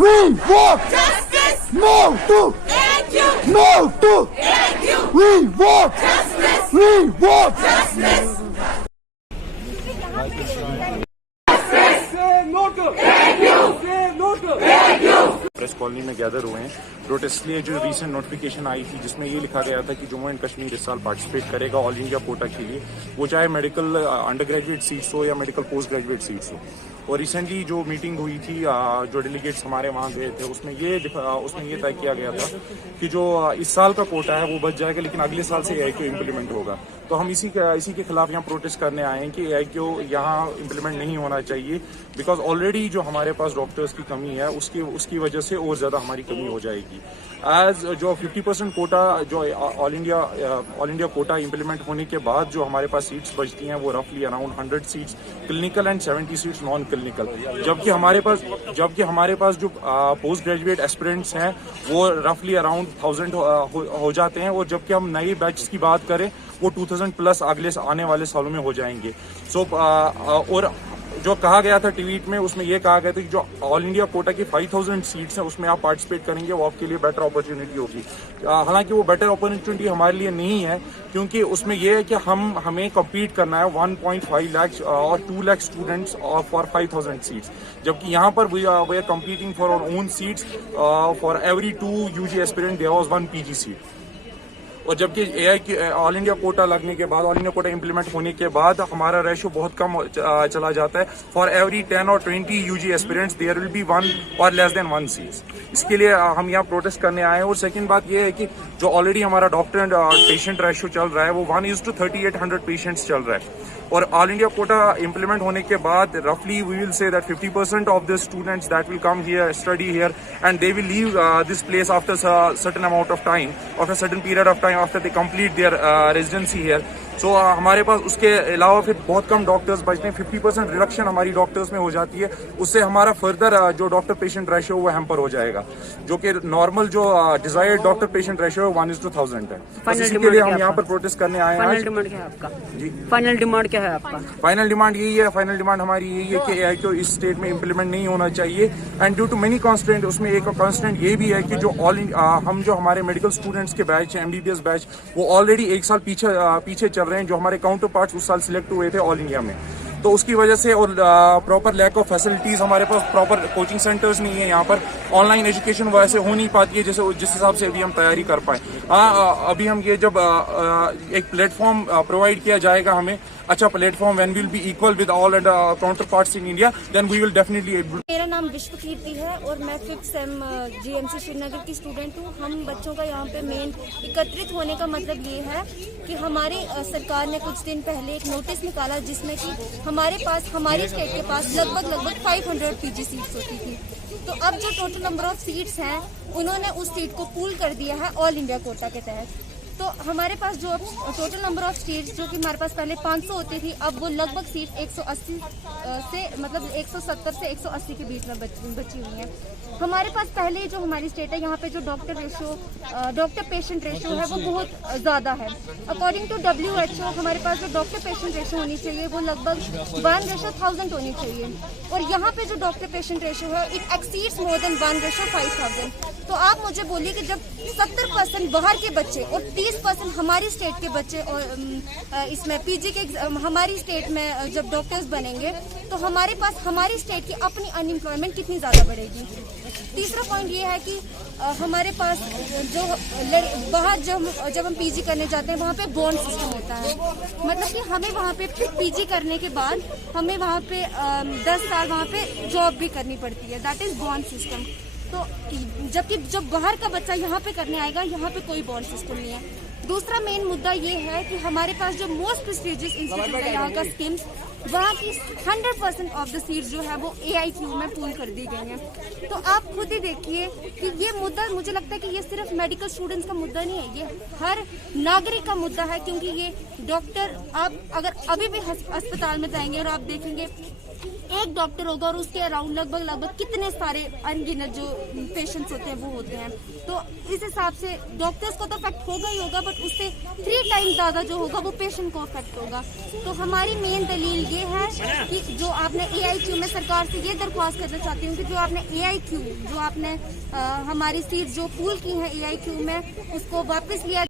We want Justice. no to AIQ. no to AIQ. we want Justice. we want Justice. Press colony में gather हुए हैं protest लिए। जो recent notification आई थी जिसमें ये लिखा गया था कि जम्मू एंड कश्मीर इस साल पार्टिसिपेट करेगा ऑल इंडिया कोटा के लिए, वो चाहे मेडिकल अंडर ग्रेजुएट सीट्स हो या मेडिकल पोस्ट ग्रेजुएट सीट्स हो। और रिसेंटली जो मीटिंग हुई थी जो डेलीगेट्स हमारे वहाँ गए थे उसमें ये तय किया गया था कि जो इस साल का कोटा है वो बच जाएगा, लेकिन अगले साल से AIQ इम्प्लीमेंट होगा। तो हम इसी के खिलाफ यहाँ प्रोटेस्ट करने आए हैं कि AIQ यहाँ इम्प्लीमेंट नहीं होना चाहिए, बिकॉज ऑलरेडी जो हमारे पास डॉक्टर्स की कमी है उसकी वजह से और ज़्यादा हमारी कमी हो जाएगी। एज जो 50% कोटा जो ऑल इंडिया कोटा इम्प्लीमेंट होने के बाद जो हमारे पास सीट्स बचती हैं वो रफली around 100 seats clinical and 70 seats non clinical, जबकि हमारे पास जो पोस्ट ग्रेजुएट एस्पिरेंट्स हैं वो रफली अराउंड 1000 हो जाते हैं। और जबकि हम नए बैच की बात करें वो 2000 प्लस अगले आने वाले सालों में हो जाएंगे। और जो कहा गया था ट्वीट में उसमें यह कहा गया था कि जो ऑल इंडिया कोटा की 5000 सीट्स हैं उसमें आप पार्टिसिपेट करेंगे वो आपके लिए बेटर अपॉर्चुनिटी होगी। हालांकि वो बेटर अपॉर्चुनिटी हमारे लिए नहीं है, क्योंकि उसमें यह है कि हमें कम्पीट करना है 1.5 लाख और 2 लाख स्टूडेंट्स फॉर 5000 सीट्स, जबकि यहाँ पर we are competing for our own seats for every 2 UG aspirant there was 1 PG seat. और जबकि AIQ ऑल इंडिया कोटा लगने के बाद, ऑल इंडिया कोटा इम्प्लीमेंट होने के बाद हमारा रेशो बहुत कम चला जाता है। फॉर एवरी 10 और 20 UG aspirants there will be 1 और लेस देन 1 सीट्स। इसके लिए हम यहाँ प्रोटेस्ट करने आए हैं। और सेकंड बात ये है कि जो ऑलरेडी हमारा डॉक्टर एंड पेशेंट रेशो चल रहा है वो 1:3800 पेशेंट्स चल रहा है। और ऑल इंडिया कोटा इम्प्लीमेंट होने के बाद रफली we will say that 50% of the students that will come here, study here and they will leave this place after certain amount of time, after certain period of time after they complete their residency here. So हमारे पास उसके अलावा फिर बहुत कम doctors बचते हैं। 50% reduction हमारी doctors में हो जाती है। उससे हमारा फर्दर जो डॉक्टर पेशेंट रेशियो वो हैम्पर हो जाएगा, जो कि नॉर्मल जो डिजायर्ड डॉक्टर पेशेंट रेशियो है 1:1000 है। इसके लिए हम यहाँ पर प्रोटेस्ट करने आए हैं। फाइनल डिमांड क्या है आपका? जी, फाइनल डिमांड क्या है आपका? फाइनल डिमांड यही है, फाइनल डिमांड हमारी यही है कि AIQ इस स्टेट में इम्प्लीमेंट नहीं होना चाहिए। And due to many constant, उसमें एक कॉन्स्टेंट ये भी है कि जो हम जो हमारे मेडिकल स्टूडेंट्स के बैच हैं, MBBS बैच, वो ऑलरेडी 1 साल पीछे चल रहे हैं। जो हमारे काउंटर पार्ट्स उस साल सिलेक्ट हुए थे ऑल इंडिया में, तो उसकी वजह से और प्रॉपर लैक ऑफ फैसिलिटीज, हमारे पास प्रॉपर कोचिंग सेंटर्स नहीं है। यहाँ पर ऑनलाइन एजुकेशन वैसे हो नहीं पाती है जैसे जिस हिसाब से अभी हम तैयारी कर पाए। अभी हम ये जब एक प्लेटफॉर्म प्रोवाइड किया जाएगा हमें, अच्छा platform when will be equal with all and counterparts in India, then we will definitely able. मेरा नाम विश्व कीर्ति है और मैं 5th सेम GMC श्रीनगर की स्टूडेंट हूँ। हम बच्चों का यहाँ पे मेन एकत्रित होने का मतलब ये है कि हमारी सरकार ने कुछ दिन पहले एक नोटिस निकाला जिसमें कि हमारे स्टेट के पास लगभग 500 PG सीट्स होती थी। तो अब जो टोटल नंबर ऑफ सीट्स हैं उन्होंने उस सीट को पूल कर दिया है ऑल इंडिया कोटा के तहत। तो हमारे पास जो टोटल नंबर ऑफ सीट्स जो कि हमारे पास पहले 500 होती थी, अब वो लगभग सीट 180 से मतलब 170 से 180 के बीच में बची हुई हैं। हमारे पास पहले जो हमारी स्टेट है यहाँ पे जो डॉक्टर पेशेंट रेशियो है वो बहुत ज़्यादा है। अकॉर्डिंग टू WHO हमारे पास जो डॉक्टर पेशेंट रेशियो होनी चाहिए वो लगभग 1:1000 होनी चाहिए। और यहाँ पे जो डॉक्टर पेशेंट रेशियो है इट एक्सीड्स मोर देन 1:5000। तो आप मुझे बोलिए कि जब 70% बाहर के बच्चे और 30% हमारी स्टेट के बच्चे और इसमें PG के हमारी स्टेट में जब डॉक्टर्स बनेंगे तो हमारे पास हमारी स्टेट की अपनी अनएम्प्लॉयमेंट कितनी ज़्यादा बढ़ेगी। तीसरा पॉइंट ये है कि हमारे पास जो बाहर जब हम PG करने जाते हैं वहाँ पे बॉन्ड सिस्टम होता है, मतलब कि हमें वहाँ पे PG करने के बाद हमें वहाँ पे 10 साल वहाँ पे जॉब भी करनी पड़ती है, दैट इज़ बॉन्ड सिस्टम। तो जबकि जब बाहर का बच्चा यहाँ पे करने आएगा यहाँ पे कोई बॉन्ड सिस्टम नहीं है। दूसरा मेन मुद्दा ये है कि हमारे पास जो मोस्ट प्रेस्टिजियस इंस्टीट्यूट है यहाँ का स्किम्स, वहाँ की 100% ऑफ द सीट्स जो है वो AIQ में पूल कर दी गई हैं। तो आप खुद ही देखिए कि ये मुद्दा, मुझे लगता है कि ये सिर्फ मेडिकल स्टूडेंट्स का मुद्दा नहीं है, ये हर नागरिक का मुद्दा है। क्योंकि ये डॉक्टर, आप अगर अभी भी अस्पताल में जाएंगे और आप देखेंगे एक डॉक्टर होगा और उसके अराउंड लगभग कितने सारे अनगिनत जो पेशेंट्स होते हैं वो होते हैं। तो इस हिसाब से डॉक्टर्स को तो अफेक्ट होगा ही होगा, बट उससे 3 टाइम ज्यादा जो होगा वो पेशेंट को अफेक्ट होगा। तो हमारी मेन दलील ये है कि जो आपने AIQ में सरकार से ये दरख्वास्त करना चाहती हूँ कि जो आपने AIQ जो आपने हमारी सीट जो पूल की है AIQ में उसको वापस लिया